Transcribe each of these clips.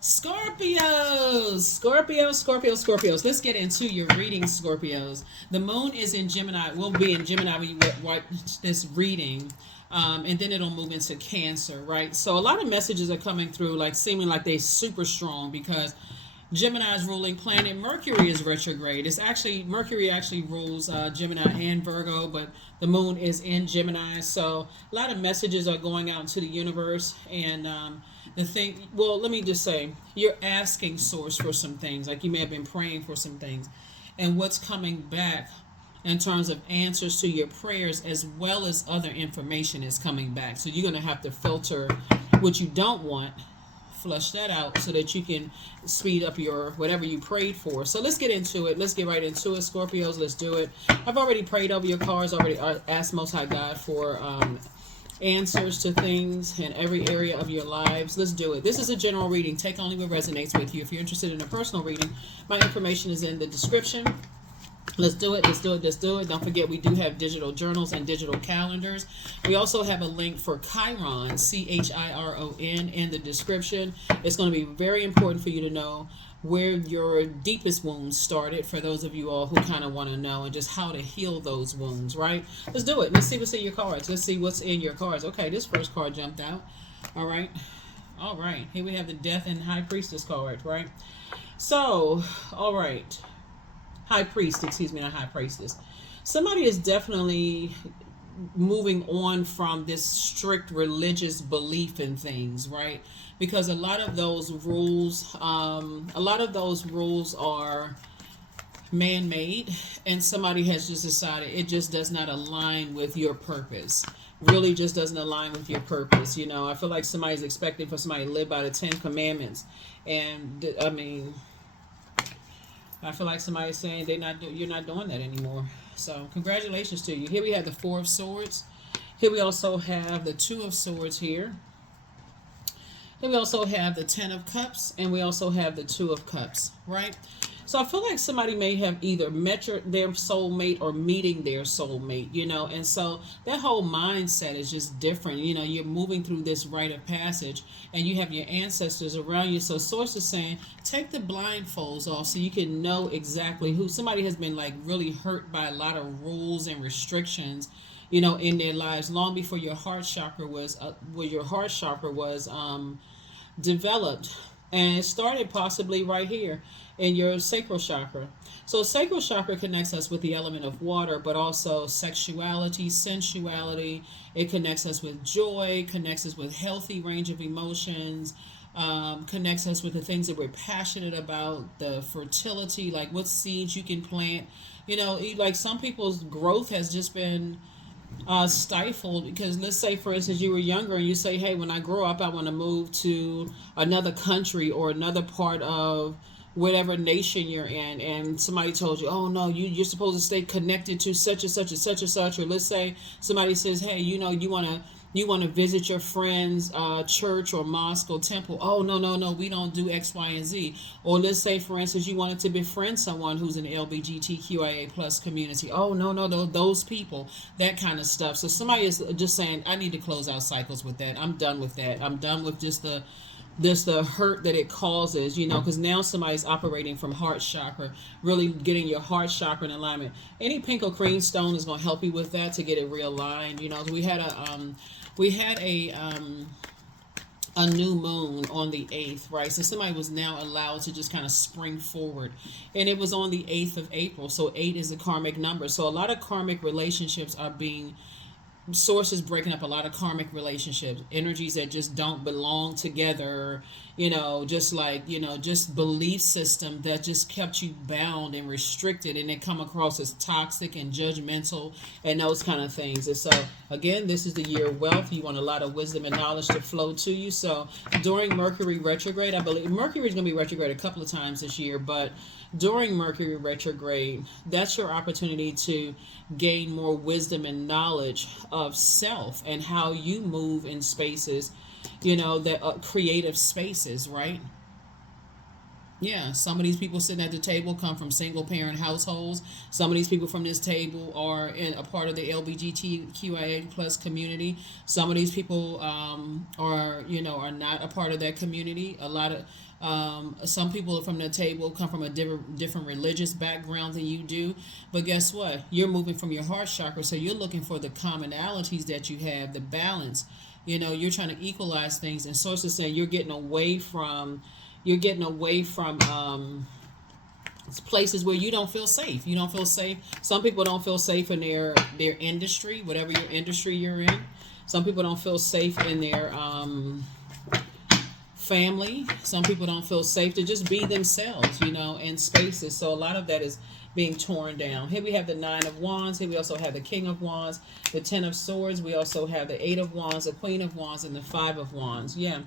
Scorpios. Let's get into your reading, Scorpios. The moon is in Gemini. Will be in Gemini when you watch this reading. And then it'll move into Cancer, right? So a lot of messages are coming through, like seeming like they're super strong because Gemini's ruling planet Mercury is retrograde. It's actually Mercury actually rules Gemini and Virgo, but the moon is in Gemini. So a lot of messages are going out into the universe, and the thing. Well, let me just say, you're asking Source for some things. Like you may have been praying for some things, and what's coming back in terms of answers to your prayers as well as other information is coming back. So you're going to have to filter what you don't want, flush that out so that you can speed up your whatever you prayed for. So let's get into it. Let's get right into it, Scorpios. Let's do it. I've already prayed over your cards, already asked Most High God for answers to things in every area of your lives. Let's do it. This is a general reading. Take only what resonates with you. If you're interested in a personal reading, my information is in the description. Let's do it. Let's do it. Let's do it. Don't forget, we do have digital journals and digital calendars. We also have a link for Chiron, Chiron, in the description. It's going to be very important for you to know where your deepest wounds started, for those of you all who kind of want to know, and just how to heal those wounds, right? Let's do it. Let's see what's in your cards. Let's see what's in your cards. Okay, this first card jumped out. All right. All right. Here we have the Death and High Priestess card, right? So, all right. High Priest, excuse me, not High Priestess. Somebody is definitely moving on from this strict religious belief in things, right? Because a lot of those rules are man-made, and somebody has just decided it just does not align with your purpose. Really just doesn't align with your purpose. You know, I feel like somebody's expecting for somebody to live by the 10 commandments. And I mean, I feel like somebody's saying you're not doing that anymore. So congratulations to you. Here we have the Four of Swords. Here we also have the Two of Swords here. Here we also have the Ten of Cups, and we also have the Two of Cups, right? So I feel like somebody may have either met their soulmate or meeting their soulmate, you know, and so that whole mindset is just different. You know, you're moving through this rite of passage and you have your ancestors around you. So Source is saying, take the blindfolds off so you can know exactly who somebody has been like really hurt by a lot of rules and restrictions, you know, in their lives long before your heart chakra was developed. And it started possibly right here in your sacral chakra. So sacral chakra connects us with the element of water, but also sexuality, sensuality. It connects us with joy, connects us with healthy range of emotions, connects us with the things that we're passionate about, the fertility, like what seeds you can plant. You know, like some people's growth has just been stifled because, let's say for instance, you were younger and you say, hey, when I grow up I want to move to another country or another part of whatever nation you're in, and somebody told you, oh no, you're supposed to stay connected to such and such and such and such. Or let's say somebody says, hey, you know, you want to visit your friend's church or mosque or temple. Oh, no, we don't do X, Y, and Z. Or let's say, for instance, you wanted to befriend someone who's in the LGBTQIA plus community. Oh, no, those people, that kind of stuff. So somebody is just saying, I need to close out cycles with that. I'm done with that. I'm done with just the hurt that it causes, you know, because now somebody's operating from heart chakra, really getting your heart chakra in alignment. Any pink or cream stone is going to help you with that to get it realigned. You know, we had a new moon on the 8th, right? So somebody was now allowed to just kind of spring forward, and it was on the 8th of April. So 8 is a karmic number. So a lot of karmic relationships are being Sources breaking up a lot of karmic relationships, energies that just don't belong together, you know, just like, you know, just belief system that just kept you bound and restricted, and they come across as toxic and judgmental and those kind of things. And so again, this is the year of wealth. You want a lot of wisdom and knowledge to flow to you. So during Mercury retrograde, I believe Mercury is going to be retrograde a couple of times this year, but during Mercury retrograde, that's your opportunity to gain more wisdom and knowledge of self and how you move in spaces, you know, that creative spaces, right? Yeah, some of these people sitting at the table come from single parent households. Some of these people from this table are in a part of the LGBTQIA plus community. Some of these people are are not a part of that community. A lot of some people from the table come from a different religious background than you do. But guess what? You're moving from your heart chakra, so you're looking for the commonalities that you have, the balance. You're trying to equalize things, and sources saying you're getting away from places where you don't feel safe. You don't feel safe. Some people don't feel safe in their industry, whatever your industry you're in. Some people don't feel safe in their family. Some people don't feel safe to just be themselves, in spaces. So a lot of that is being torn down. Here we have the Nine of Wands. Here we also have the King of Wands, the Ten of Swords. We also have the Eight of Wands, the Queen of Wands, and the Five of Wands. Yeah.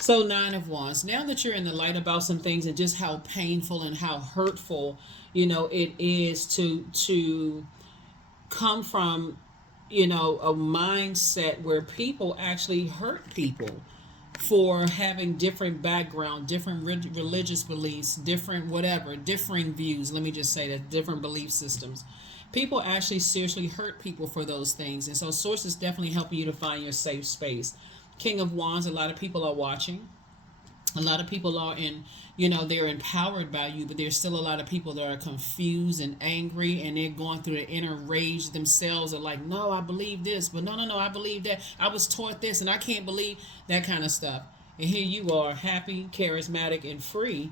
So Nine of Wands. Now that you're in the light about some things and just how painful and how hurtful, it is to come from, a mindset where people actually hurt people for having different background, different religious beliefs, different whatever, differing views. Let me just say that, different belief systems. People actually seriously hurt people for those things. And so sources definitely helping you to find your safe space. King of Wands, a lot of people are watching. A lot of people are they're empowered by you, but there's still a lot of people that are confused and angry, and they're going through the inner rage themselves. Are like, no, I believe this, but no, I believe that. I was taught this, and I can't believe that kind of stuff. And here you are, happy, charismatic, and free.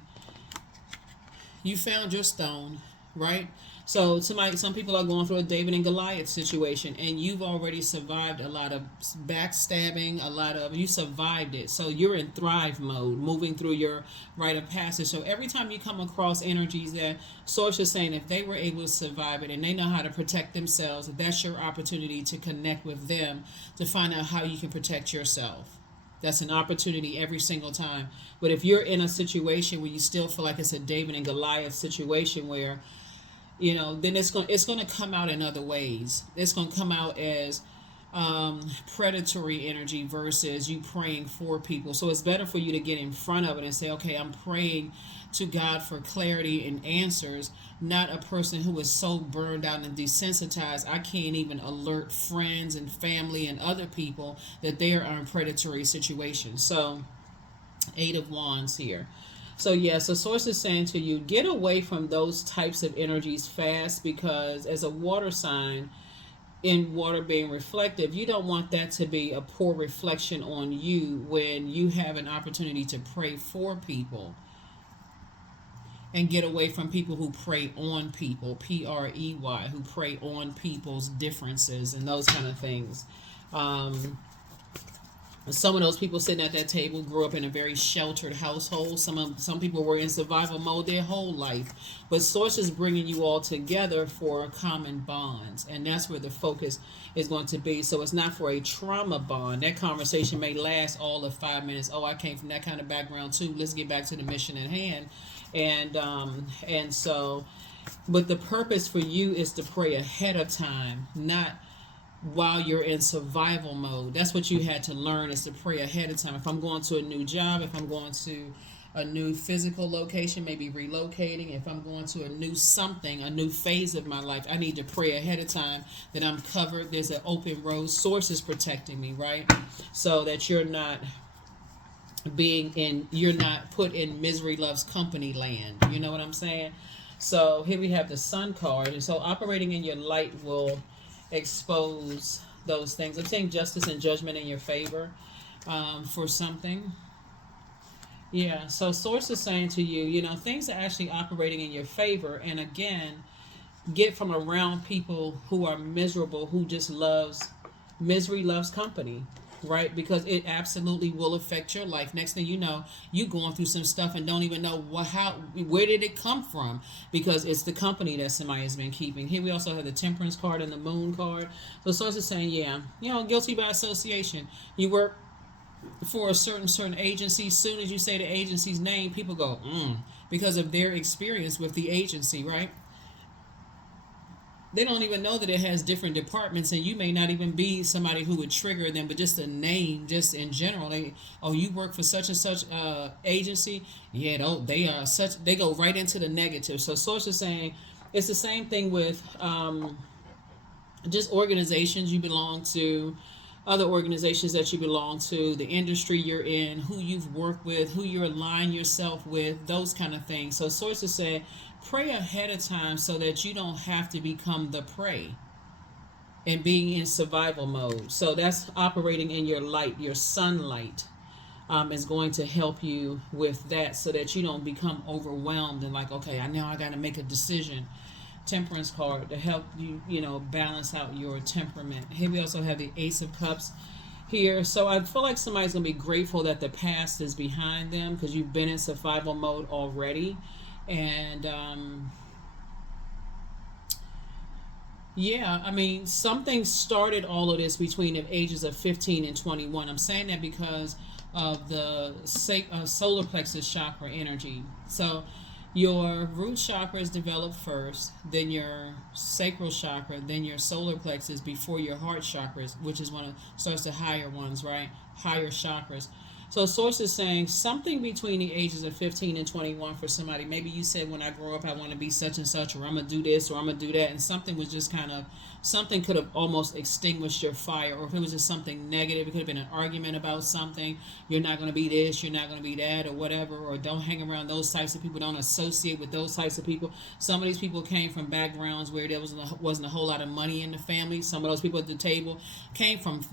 You found your stone, right? So some people are going through a David and Goliath situation, and you've already survived a lot of backstabbing, you survived it. So you're in thrive mode, moving through your rite of passage. So every time you come across energies that source is saying, if they were able to survive it and they know how to protect themselves, that's your opportunity to connect with them to find out how you can protect yourself. That's an opportunity every single time. But if you're in a situation where you still feel like it's a David and Goliath situation where then it's going to come out in other ways. It's going to come out as predatory energy versus you praying for people. So it's better for you to get in front of it and say, okay, I'm praying to God for clarity and answers, not a person who is so burned out and desensitized I can't even alert friends and family and other people that they are in predatory situations. So Eight of Wands here. So yeah, so source is saying to you, get away from those types of energies fast, because as a water sign, in water being reflective, you don't want that to be a poor reflection on you when you have an opportunity to pray for people. And get away from people who prey on people, Prey, who prey on people's differences and those kind of things. Some of those people sitting at that table grew up in a very sheltered household. Some people were in survival mode their whole life. But source is bringing you all together for common bonds. And that's where the focus is going to be. So it's not for a trauma bond. That conversation may last all of 5 minutes. Oh, I came from that kind of background too. Let's get back to the mission at hand. And so, but the purpose for you is to pray ahead of time, not while you're in survival mode. That's what you had to learn, is to pray ahead of time. If I'm going to a new job, if I'm going to a new physical location, maybe relocating, if I'm going to a new something, a new phase of my life, I need to pray ahead of time that I'm covered. There's an open road. Source is protecting me, right? So that you're not you're not put in misery loves company land. You know what I'm saying? So here we have the Sun card. And so operating in your light will expose those things. I'm saying justice and judgment in your favor for something. Yeah, so source is saying to you, things are actually operating in your favor. And again, get from around people who are miserable, who just misery loves company, right? Because it absolutely will affect your life. Next thing you know, you going through some stuff and don't even know where did it come from, because it's the company that somebody has been keeping. Here we also have the Temperance card and the Moon card. So source is saying, yeah, guilty by association. You work for a certain agency. Soon as you say the agency's name, people go, because of their experience with the agency, right? they don't even know that it has different departments, and you may not even be somebody who would trigger them, but just a name, just in general. They, oh, you work for such and such agency. Yeah, they are such. They go right into the negative. So source is saying it's the same thing with just organizations you belong to, other organizations that you belong to, the industry you're in, who you've worked with, who you align yourself with, those kind of things. So sources say pray ahead of time so that you don't have to become the prey and being in survival mode. So that's operating in your light, your sunlight. Is going to help you with that so that you don't become overwhelmed and like, okay, I know I got to make a decision. Temperance card to help you, balance out your temperament. Here we also have the Ace of Cups here. So I feel like somebody's going to be grateful that the past is behind them because you've been in survival mode already. And yeah, I mean, something started all of this between the ages of 15 and 21. I'm saying that because of the solar plexus chakra energy. So your root chakra is developed first, then your sacral chakra, then your solar plexus before your heart chakras, which is one of starts the higher ones, right? Higher chakras. So source is saying something between the ages of 15 and 21 for somebody. Maybe you said when I grow up I want to be such and such, or I'm going to do this, or I'm going to do that. And something was just kind of, something could have almost extinguished your fire. Or if it was just something negative, it could have been an argument about something. You're not going to be this, you're not going to be that, or whatever. Or don't hang around those types of people. Don't associate with those types of people. Some of these people came from backgrounds where there wasn't a whole lot of money in the family. Some of those people at the table came from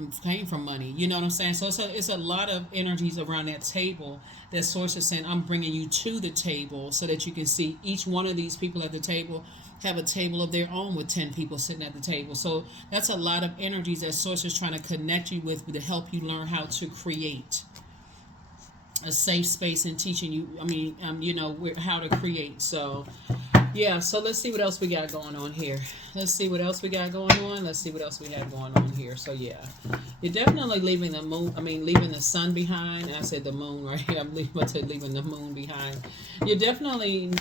money. You know what I'm saying? So it's a lot of energies around that table that source is saying I'm bringing you to the table so that you can see each one of these people at the table have a table of their own with 10 people sitting at the table. So that's a lot of energies that source is trying to connect you with to help you learn how to create a safe space and teaching you, how to create. So yeah, so let's see what else we got going on here. Let's see what else we got going on. Let's see what else we have going on here. So yeah, you're definitely leaving the moon. Leaving the sun behind. And I said the moon, right? I'm leaving the moon behind. You're definitely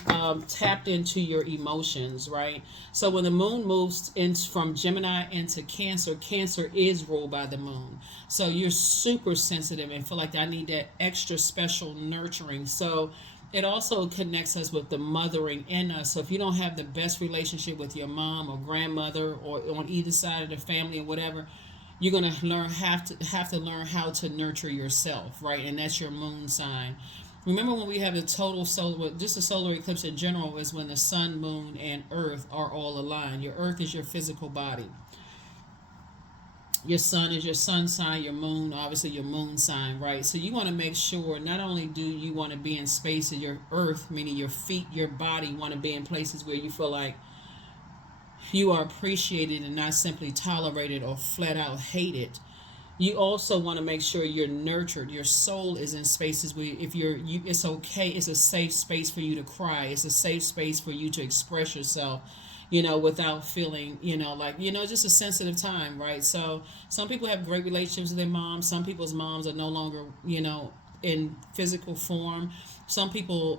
tapped into your emotions, right? So when the moon moves in from Gemini into Cancer, Cancer is ruled by the moon. So you're super sensitive and feel like I need that extra special nurturing. So it also connects us with the mothering in us. So if you don't have the best relationship with your mom or grandmother or on either side of the family or whatever, you're gonna have to learn how to nurture yourself, right? And that's your moon sign. Remember when we have the total solar, just a solar eclipse in general is when the sun, moon, and earth are all aligned. Your earth is your physical body. Your sun is your sun sign, your moon, obviously your moon sign, right? So you want to make sure not only do you want to be in spaces, your earth, meaning your feet, your body, want to be in places where you feel like you are appreciated and not simply tolerated or flat out hated. You also want to make sure you're nurtured. Your soul is in spaces where it's okay. It's a safe space for you to cry. It's a safe space for you to express yourself, without feeling, just a sensitive time, right? So some people have great relationships with their moms. Some people's moms are no longer, in physical form. Some people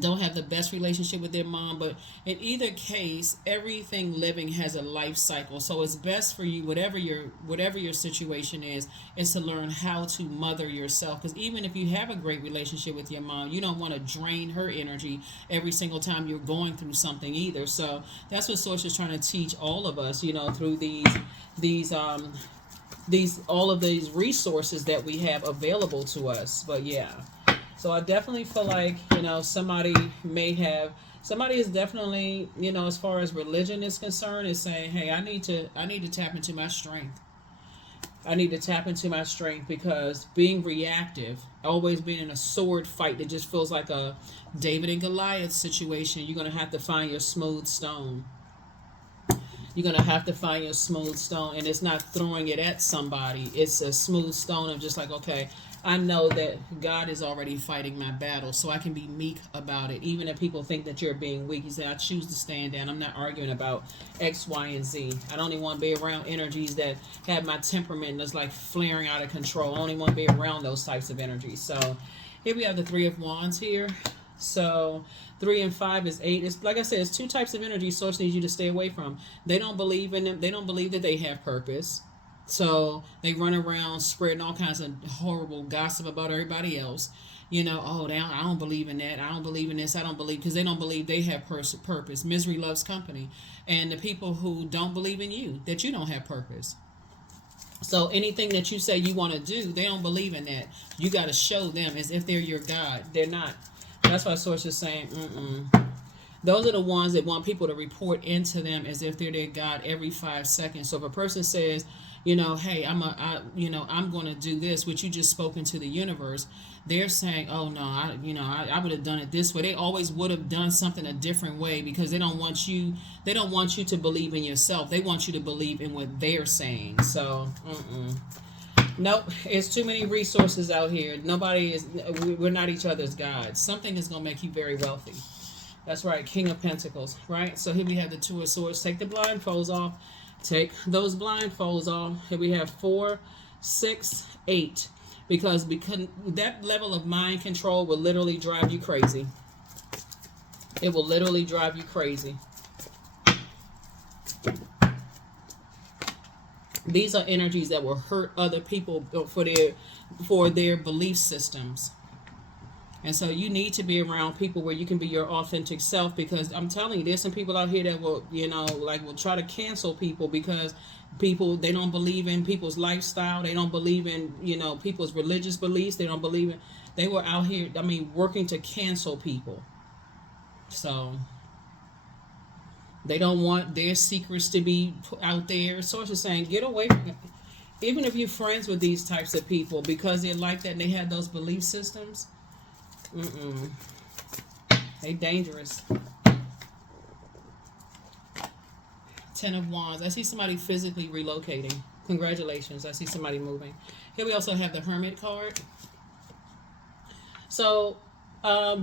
don't have the best relationship with their mom, but in either case, everything living has a life cycle. So it's best for you, whatever your situation is to learn how to mother yourself. Because even if you have a great relationship with your mom, you don't want to drain her energy every single time you're going through something either. So that's what Source is trying to teach all of us, through these all of these resources that we have available to us. But yeah. So I definitely feel like, somebody is definitely, as far as religion is concerned, is saying, hey, I need to tap into my strength. I need to tap into my strength because being reactive, always being in a sword fight that just feels like a David and Goliath situation, you're going to have to find your smooth stone. You're going to have to find your smooth stone, and it's not throwing it at somebody. It's a smooth stone of just like, okay, I know that God is already fighting my battle, so I can be meek about it. Even if people think that you're being weak, you say, I choose to stand down. I'm not arguing about X, Y, and Z. I don't even want to be around energies that have my temperament that's like flaring out of control. I only want to be around those types of energies. So here we have the Three of Wands here. So 3 and 5 is 8. It's like I said, it's two types of energy source needs you to stay away from. They don't believe in them. They don't believe that they have purpose. So they run around spreading all kinds of horrible gossip about everybody else. You know, oh, I don't believe in that. I don't believe in this. I don't believe, because they don't believe they have purpose. Misery loves company. And the people who don't believe in you, that you don't have purpose. So anything that you say you want to do, they don't believe in that. You got to show them as if they're your God. They're not. That's why Source is saying, those are the ones that want people to report into them as if they're their God every 5 seconds. So if a person says, you know, hey, I'm going to do this, which you just spoken to the universe, they're saying, oh no, I would have done it this way. They always would have done something a different way because they don't want you to believe in yourself. They want you to believe in what they're saying. So, nope, it's too many resources out here. We're not each other's gods. Something is going to make you very wealthy. That's right, King of Pentacles, right? So here we have the Two of Swords. Take the blindfolds off. Take those blindfolds off. Here we have 4, 6, 8. Because that level of mind control will literally drive you crazy. It will literally drive you crazy. These are energies that will hurt other people for their belief systems. And so you need to be around people where you can be your authentic self, because I'm telling you, there's some people out here that will, will try to cancel people because they don't believe in people's lifestyle. They don't believe in, people's religious beliefs. They don't believe in, they were out here, working to cancel people. So they don't want their secrets to be out there. Source is saying, get away from it. Even if you're friends with these types of people, because they're like that and they have those belief systems, they dangerous. 10 of Wands. I see somebody physically relocating. Congratulations. I see somebody moving. Here we also have the Hermit card. So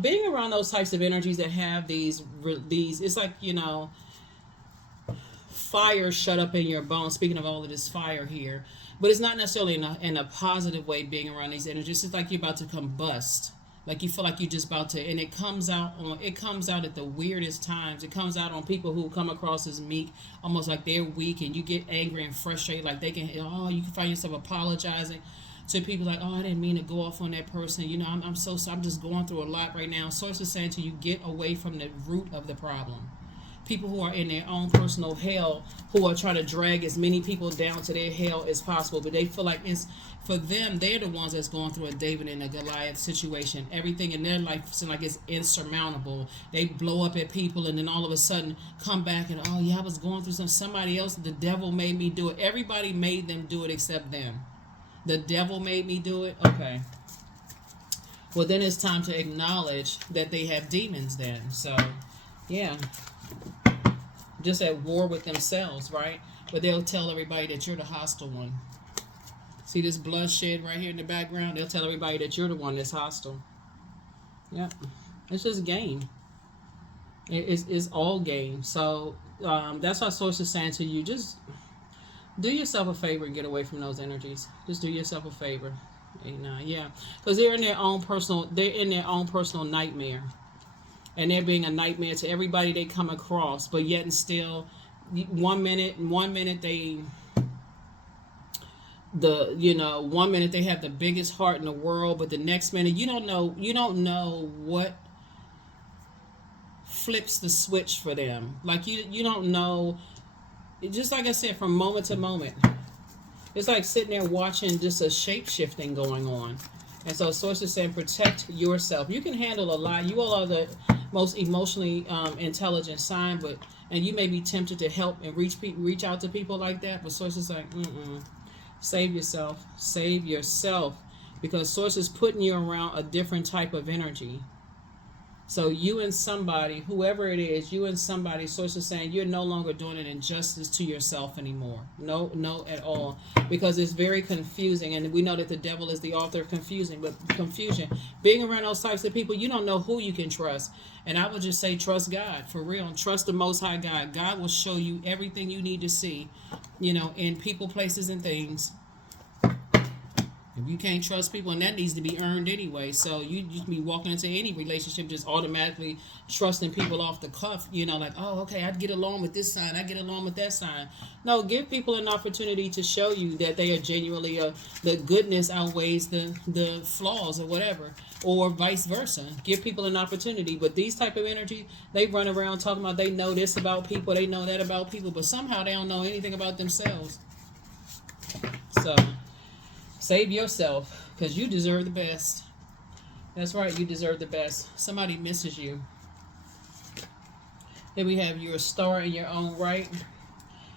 being around those types of energies that have these, it's like, fire shut up in your bones. Speaking of all of this fire here, but it's not necessarily in a positive way. Being around these energies, it's like you're about to combust. Like you feel like you're just about to, and it comes out at the weirdest times. It comes out on people who come across as meek, almost like they're weak, and you get angry and frustrated. Like you can find yourself apologizing to people like, oh, I didn't mean to go off on that person. I'm just going through a lot right now. Source is saying to you, get away from the root of the problem. People who are in their own personal hell, who are trying to drag as many people down to their hell as possible, but they feel like it's for them. They're the ones that's going through a David and a Goliath situation. Everything in their life seems like it's insurmountable. They blow up at people and then all of a sudden come back and, oh yeah, I was going through somebody else. The devil made me do it. Everybody made them do it except them. The devil made me do it. Okay. Well, then it's time to acknowledge that they have demons then. So, yeah. Just at war with themselves, right? But they'll tell everybody that you're the hostile one. See this bloodshed right here in the background? They'll tell everybody that you're the one that's hostile. Yeah. It's just game. It's all game. So that's why Source is saying to you, just do yourself a favor and get away from those energies. Just do yourself a favor. 8-9, yeah. Because they're in their own personal nightmare. And they're being a nightmare to everybody they come across, but yet and still, one minute they have the biggest heart in the world, but the next minute you don't know what flips the switch for them. Like you don't know. Just like I said, from moment to moment, it's like sitting there watching just a shape shifting going on. And so Source is saying, protect yourself. You can handle a lot. You all are the most emotionally intelligent sign, and you may be tempted to help and reach out to people like that. But Source is like, save yourself. Save yourself. Because Source is putting you around a different type of energy. So you and somebody, whoever it is, Source is saying you're no longer doing an injustice to yourself anymore. No, at all. Because it's very confusing. And we know that the devil is the author of confusion. Being around those types of people, you don't know who you can trust. And I would just say, trust God, for real. Trust the Most High God. God will show you everything you need to see, in people, places, and things. If you can't trust people, and that needs to be earned anyway, so you just be walking into any relationship just automatically trusting people off the cuff, like, oh, okay, I'd get along with this sign, I get along with that sign. No, give people an opportunity to show you that they are genuinely, the goodness outweighs the flaws or whatever, or vice versa. Give people an opportunity. But these type of energy, they run around talking about they know this about people, they know that about people, but somehow they don't know anything about themselves. So save yourself, because you deserve the best. That's right, you deserve the best. Somebody misses you. Here we have you're a star in your own right.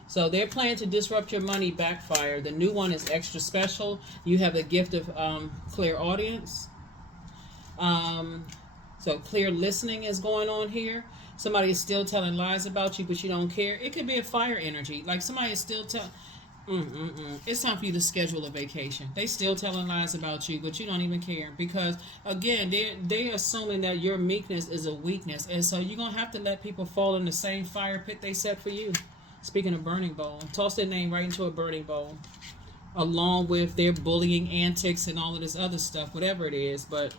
So their plan to disrupt your money backfire. The new one is extra special. You have the gift of clairaudience. So clear listening is going on here. Somebody is still telling lies about you, but you don't care. It could be a fire energy. Like somebody is still telling... It's time for you to schedule a vacation. They still telling lies about you, but you don't even care, because again, they're assuming that your meekness is a weakness, and so you're gonna have to let people fall in the same fire pit they set for you. Speaking of burning bowl, toss their name right into a burning bowl, along with their bullying antics and all of this other stuff, whatever it is. But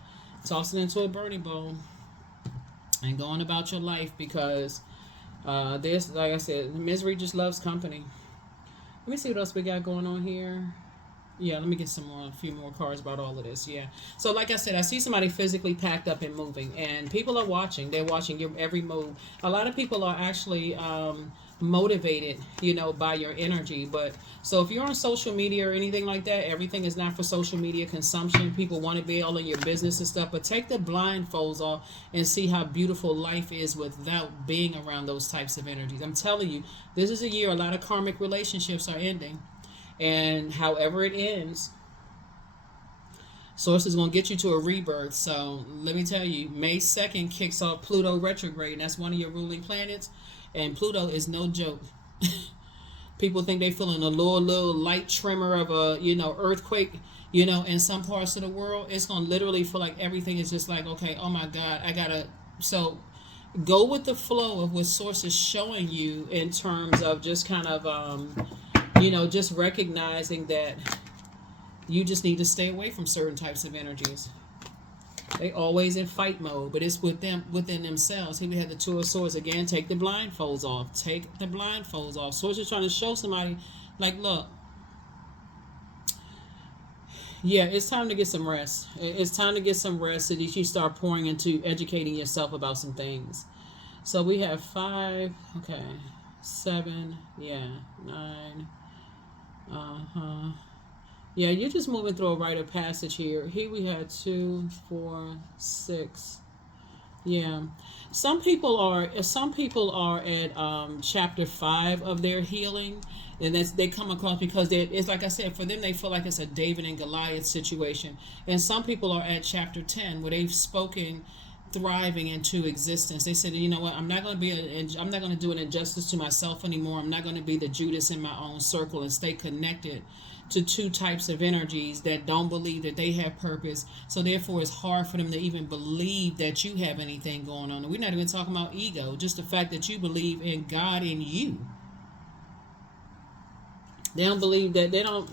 toss it into a burning bowl and go on about your life, because there's, like I said, misery just loves company. Let me see what else we got going on here. Yeah, let me get a few more cards about all of this. Yeah. So like I said, I see somebody physically packed up and moving, and people are watching. They're watching your every move. A lot of people are actually motivated, by your energy. But so if you're on social media or anything like that, everything is not for social media consumption. People want to be all in your business and stuff, but take the blindfolds off and see how beautiful life is without being around those types of energies. I'm telling you, this is a year a lot of karmic relationships are ending. And however it ends, Source is going to get you to a rebirth. So let me tell you, May 2nd kicks off Pluto retrograde, and that's one of your ruling planets. And Pluto is no joke. People think they feeling a little light tremor of a, earthquake, in some parts of the world. It's going to literally feel like everything is just like, okay, oh my God, so go with the flow of what Source is showing you in terms of just kind of, just recognizing that you just need to stay away from certain types of energies. They always in fight mode, but it's within themselves. Here we have the Two of Swords again. Take the blindfolds off. Take the blindfolds off. Source is trying to show somebody, like, look, yeah, it's time to get some rest. It's time to get some rest so that you start pouring into educating yourself about some things. So we have 5, okay, 7, yeah, 9, yeah, you're just moving through a rite of passage here. Here we had 2, 4, 6. Yeah, some people are at chapter 5 of their healing, and they come across, because it's like I said, for them they feel like it's a David and Goliath situation, and some people are at chapter 10 where they've spoken thriving into existence. They said, you know what, I'm not going to do an injustice to myself anymore. I'm not going to be the Judas in my own circle and stay connected to two types of energies that don't believe that they have purpose. So therefore it's hard for them to even believe that you have anything going on. And we're not even talking about ego, just the fact that you believe in God in you. They don't believe that, they don't,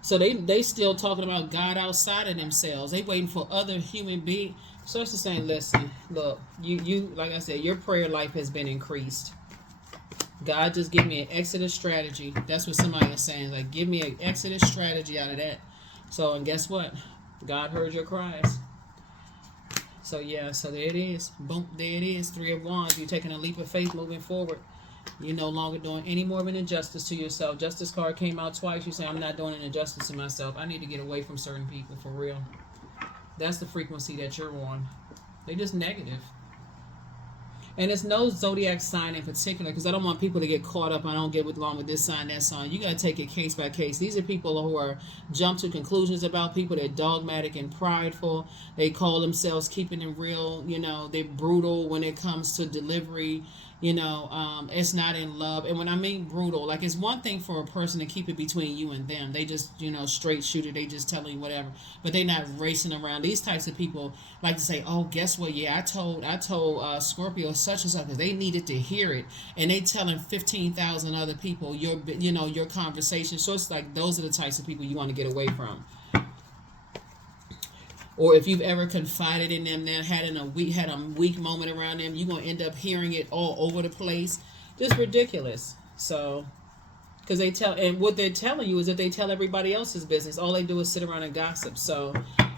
so they still talking about God outside of themselves. They waiting for other human beings. So it's just saying, listen, look, you like I said, your prayer life has been increased. God, just give me an exodus strategy. That's what somebody is saying. Like, give me an exodus strategy out of that. So, and guess what? God heard your cries. So, yeah, so there it is. Boom, there it is. 3 of Wands. You're taking a leap of faith moving forward. You're no longer doing any more of an injustice to yourself. Justice card came out twice. You say, I'm not doing an injustice to myself. I need to get away from certain people, for real. That's the frequency that you're on. They're just negative. And it's no zodiac sign in particular, because I don't want people to get caught up. I don't get along with this sign, that sign. You got to take it case by case. These are people who are jump to conclusions about people. They're dogmatic and prideful. They call themselves keeping it real. They're brutal when it comes to delivery. It's not in love. And when I mean brutal, like, it's one thing for a person to keep it between you and them. They just, straight shooter. They just telling you whatever. But they not racing around. These types of people like to say, oh, guess what? Yeah, I told Scorpio such and such, because they needed to hear it. And they telling 15,000 other people your conversation. So it's like, those are the types of people you want to get away from. or if you've ever confided in them, then had a weak moment around them, you're gonna end up hearing it all over the place. Just ridiculous. So, because they tell, and what they're telling you is that they tell everybody else's business. All they do is sit around and gossip. So,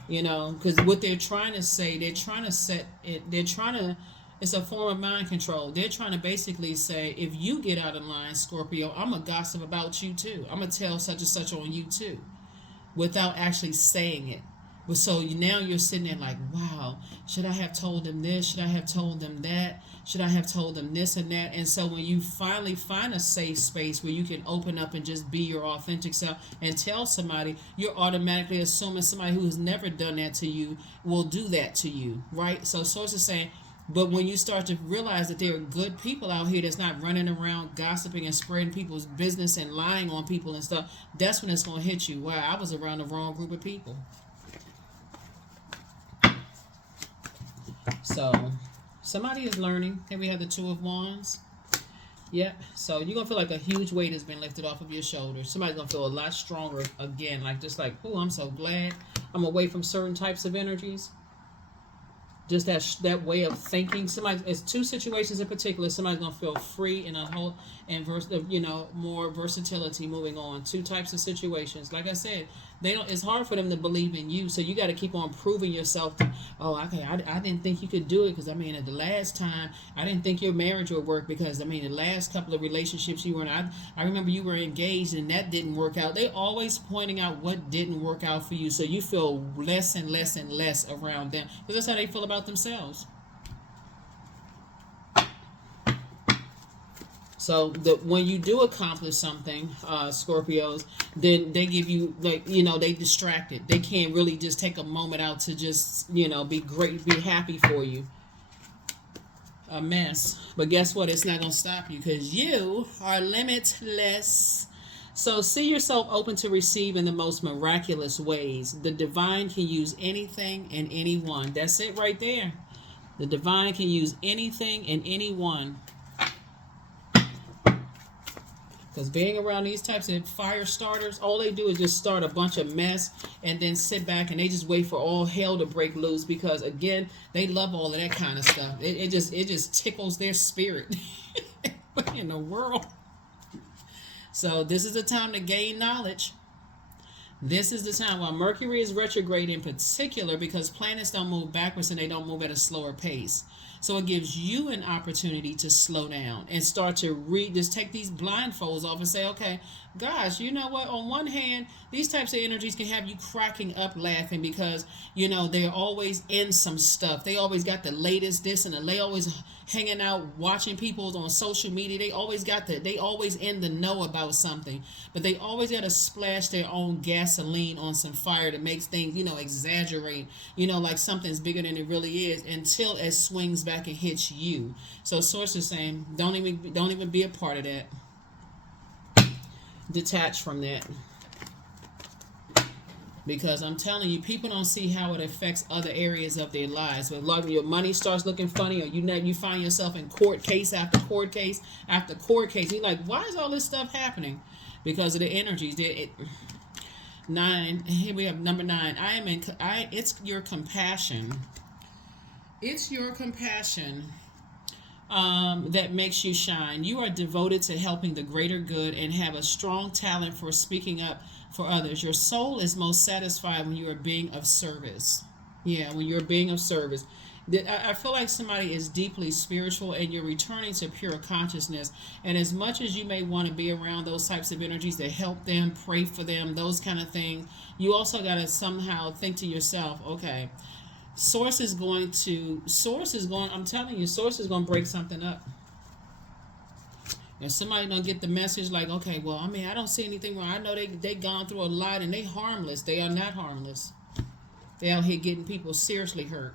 because what they're trying to say, they're trying to set it. They're trying to. It's a form of mind control. They're trying to basically say, if you get out of line, Scorpio, I'm gonna gossip about you too. I'm gonna tell such and such on you too, without actually saying it. But so now you're sitting there like, wow, should I have told them this? Should I have told them that? Should I have told them this and that? And so when you finally find a safe space where you can open up and just be your authentic self and tell somebody, you're automatically assuming somebody who has never done that to you will do that to you, right? So Source is saying, but when you start to realize that there are good people out here that's not running around gossiping and spreading people's business and lying on people and stuff, that's when it's going to hit you. Wow, I was around the wrong group of people. So, somebody is learning. Here we have the Two of Wands. Yep. So, you're going to feel like a huge weight has been lifted off of your shoulders. Somebody's going to feel a lot stronger again. Like, oh, I'm so glad I'm away from certain types of energies. Just that way of thinking. It's two situations in particular. Somebody's going to feel free in a whole, and more versatility moving on. Two types of situations. Like I said, it's hard for them to believe in you, so you got to keep on proving yourself. I didn't think you could do it, because at the last time I didn't think your marriage would work, because the last couple of relationships you were in, I remember you were engaged and that didn't work out. They always pointing out what didn't work out for you, so you feel less and less and less around them, because that's how they feel about themselves. So when you do accomplish something, Scorpios, then they give you, they distracted. They can't really just take a moment out to just, be great, be happy for you. A mess. But guess what? It's not going to stop you, because you are limitless. So see yourself open to receive in the most miraculous ways. The divine can use anything and anyone. That's it right there. The divine can use anything and anyone. Because being around these types of fire starters, all they do is just start a bunch of mess and then sit back and they just wait for all hell to break loose, because, again, they love all of that kind of stuff. It just tickles their spirit. What in the world? So this is the time to gain knowledge. This is the time while Mercury is retrograde in particular, because planets don't move backwards and they don't move at a slower pace. So it gives you an opportunity to slow down and start to just take these blindfolds off and say, okay, gosh, you know what? On one hand, these types of energies can have you cracking up laughing, because, they're always in some stuff. They always got the latest this and they always hanging out, watching people on social media. They always in the know about something, but they always got to splash their own gasoline on some fire that makes things, exaggerate, like something's bigger than it really is, until it swings back and hits you. So Source is saying, don't even be a part of that. Detach from that. Because I'm telling you, people don't see how it affects other areas of their lives. But like when your money starts looking funny, or you find yourself in court case after court case after court case, you're like, why is all this stuff happening? Because of the energies. Nine. Here we have number 9. It's your compassion. It's your compassion that makes you shine. You are devoted to helping the greater good and have a strong talent for speaking up for others. Your soul is most satisfied when you are being of service. Yeah, when you're being of service. I feel like somebody is deeply spiritual and you're returning to pure consciousness. And as much as you may want to be around those types of energies that help them, pray for them, those kind of things, you also got to somehow think to yourself, okay, Source is going, I'm telling you, Source is going to break something up. And somebody don't get the message like, okay, well, I don't see anything wrong. I know they gone through a lot and they harmless. They are not harmless. They out here getting people seriously hurt.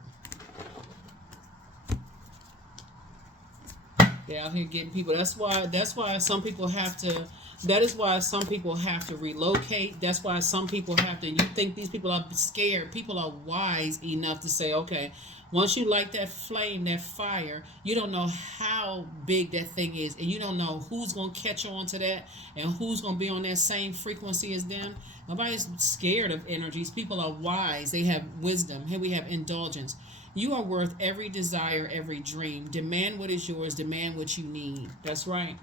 They out here getting people. That's why some people have to That is why some people have to relocate. That's why some people have to. You think these people are scared? People are wise enough to say, okay, once you light that flame, that fire, you don't know how big that thing is, and you don't know who's gonna catch on to that and who's gonna be on that same frequency as them. Nobody's scared of energies. People are wise. They have wisdom. Here we have indulgence. You are worth every desire, every dream. Demand what is yours. Demand what you need. That's right.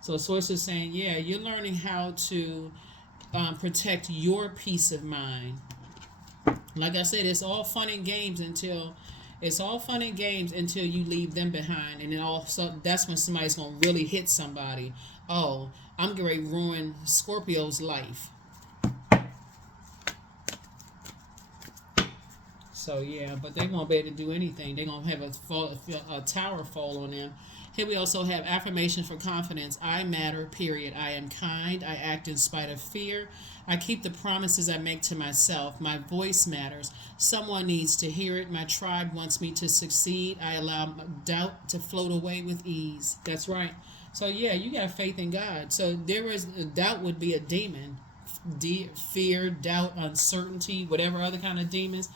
So Source is saying, yeah, you're learning how to protect your peace of mind. Like I said, it's all fun and games until you leave them behind, and then also that's when somebody's gonna really hit somebody. Oh, I'm going to ruin Scorpio's life. So yeah, but they won't be able to do anything. They're gonna have a tower fall on them. Here we also have affirmations for confidence. I matter, period. I am kind. I act in spite of fear. I keep the promises I make to myself. My voice matters. Someone needs to hear it. My tribe wants me to succeed. I allow doubt to float away with ease. That's right. So yeah, you got faith in God. So doubt would be a demon. Fear, doubt, uncertainty, whatever other kind of demons.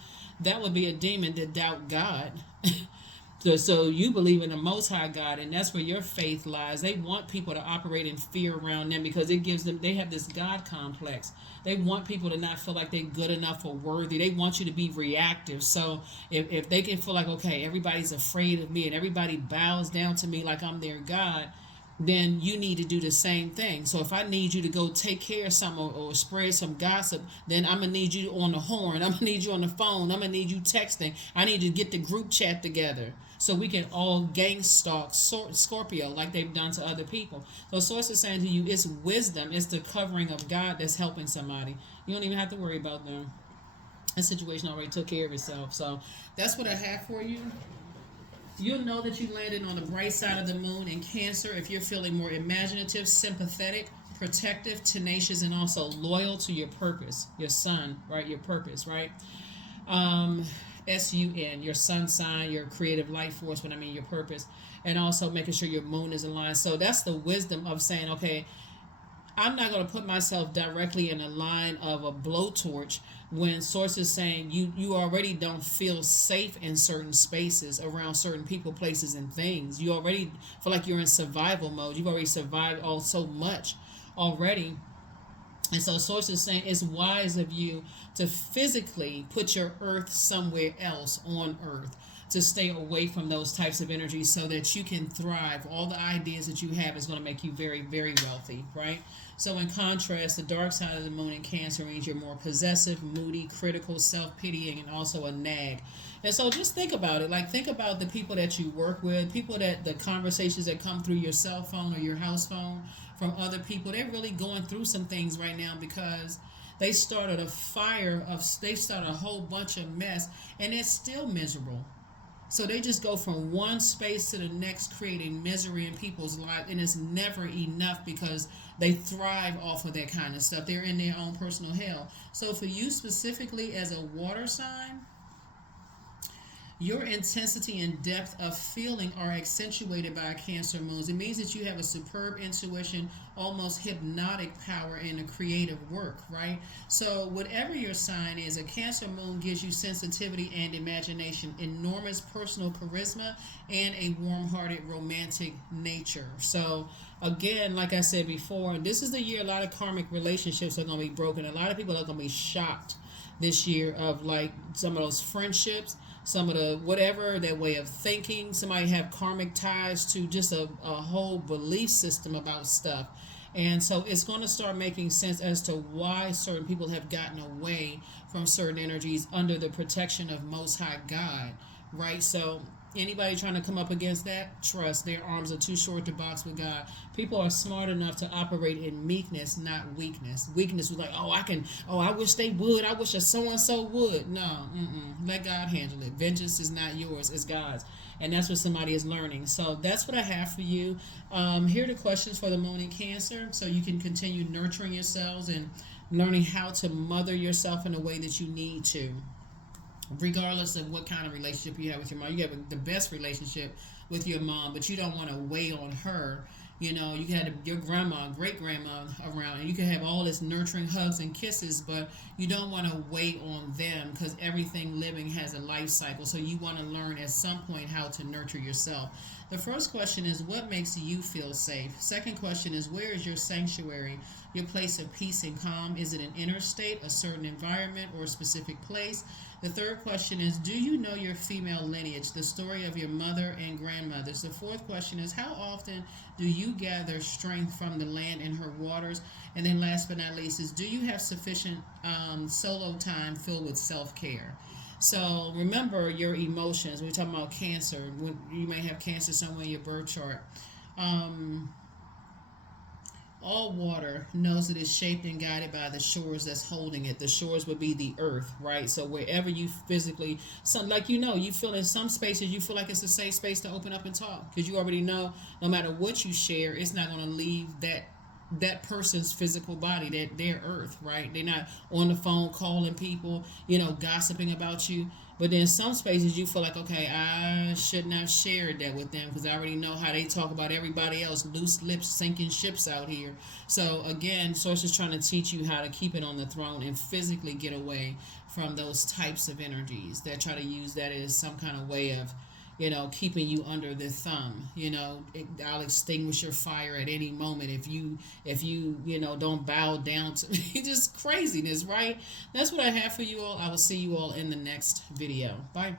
That would be a demon to doubt God. So you believe in the Most High God, and that's where your faith lies. They want people to operate in fear around them because it gives them, they have this God complex. They want people to not feel like they're good enough or worthy. They want you to be reactive. So if they can feel like, okay, everybody's afraid of me and everybody bows down to me like I'm their God, then you need to do the same thing. So if I need you to go take care of something or spread some gossip, then I'm going to need you on the horn. I'm going to need you on the phone. I'm going to need you texting. I need you to get the group chat together so we can all gang stalk Scorpio like they've done to other people. So Source is saying to you, it's wisdom. It's the covering of God that's helping somebody. You don't even have to worry about them. That situation already took care of itself. So that's what I have for you. You'll know that you landed on the bright side of the moon in Cancer if you're feeling more imaginative, sympathetic, protective, tenacious, and also loyal to your purpose, your sun, right? Your purpose, right? SUN, your sun sign, your creative life force, when I mean your purpose, and also making sure your moon is aligned. So that's the wisdom of saying, okay, I'm not going to put myself directly in a line of a blowtorch when Source is saying you already don't feel safe in certain spaces around certain people, places, and things. You already feel like you're in survival mode. You've already survived all so much already. And so Source is saying it's wise of you to physically put your earth somewhere else on earth, to stay away from those types of energies so that you can thrive. All the ideas that you have is going to make you very, very wealthy, right? So in contrast, the dark side of the moon in Cancer means you're more possessive, moody, critical, self-pitying, and also a nag. And so just think about it. Like, think about the people that you work with, the conversations that come through your cell phone or your house phone from other people. They're really going through some things right now because they started they started a whole bunch of mess, and it's still miserable. So they just go from one space to the next, creating misery in people's lives, and it's never enough because they thrive off of that kind of stuff. They're in their own personal hell. So for you specifically as a water sign, your intensity and depth of feeling are accentuated by Cancer moons. It means that you have a superb intuition, almost hypnotic power in a creative work, right? So whatever your sign is, a Cancer moon gives you sensitivity and imagination, enormous personal charisma, and a warm-hearted romantic nature. So again, like I said before, this is the year a lot of karmic relationships are going to be broken. A lot of people are going to be shocked this year of like some of those friendships, some of the whatever, that way of thinking. Somebody have karmic ties to just a whole belief system about stuff. And so it's going to start making sense as to why certain people have gotten away from certain energies under the protection of Most High God, right? So anybody trying to come up against that, trust, their arms are too short to box with God. People are smart enough to operate in meekness, not weakness. Weakness was like, I wish they would. I wish a so-and-so would. No, let God handle it. Vengeance is not yours, it's God's. And that's what somebody is learning. So that's what I have for you. Here are the questions for the moon in Cancer, so you can continue nurturing yourselves and learning how to mother yourself in a way that you need to, regardless of what kind of relationship you have with your mom. You have the best relationship with your mom, but you don't want to weigh on her You know, you had your grandma, great grandma around, and you can have all this nurturing hugs and kisses, but you don't want to wait on them because everything living has a life cycle. So you want to learn at some point how to nurture yourself. The first question is, what makes you feel safe? Second question is, where is your sanctuary, your place of peace and calm? Is it an inner state, a certain environment, or a specific place? The third question is, do you know your female lineage, the story of your mother and grandmothers? The fourth question is, how often do you gather strength from the land and her waters? And then last but not least is, do you have sufficient solo time filled with self-care? So remember your emotions. We're talking about Cancer. You may have Cancer somewhere in your birth chart. Um, all water knows it is shaped and guided by the shores that's holding it. The shores would be the earth, right? So wherever you physically, like you feel in some spaces, you feel like it's a safe space to open up and talk because you already know no matter what you share, it's not going to leave that person's physical body, that their earth, right? They're not on the phone calling people, gossiping about you. But then some spaces you feel like, okay, I shouldn't have shared that with them because I already know how they talk about everybody else, loose lips sinking ships out here. So again, Source is trying to teach you how to keep it on the throne and physically get away from those types of energies that try to use that as some kind of way of keeping you under the thumb. I'll extinguish your fire at any moment if you don't bow down to me. Just craziness, right? That's what I have for you all. I will see you all in the next video. Bye.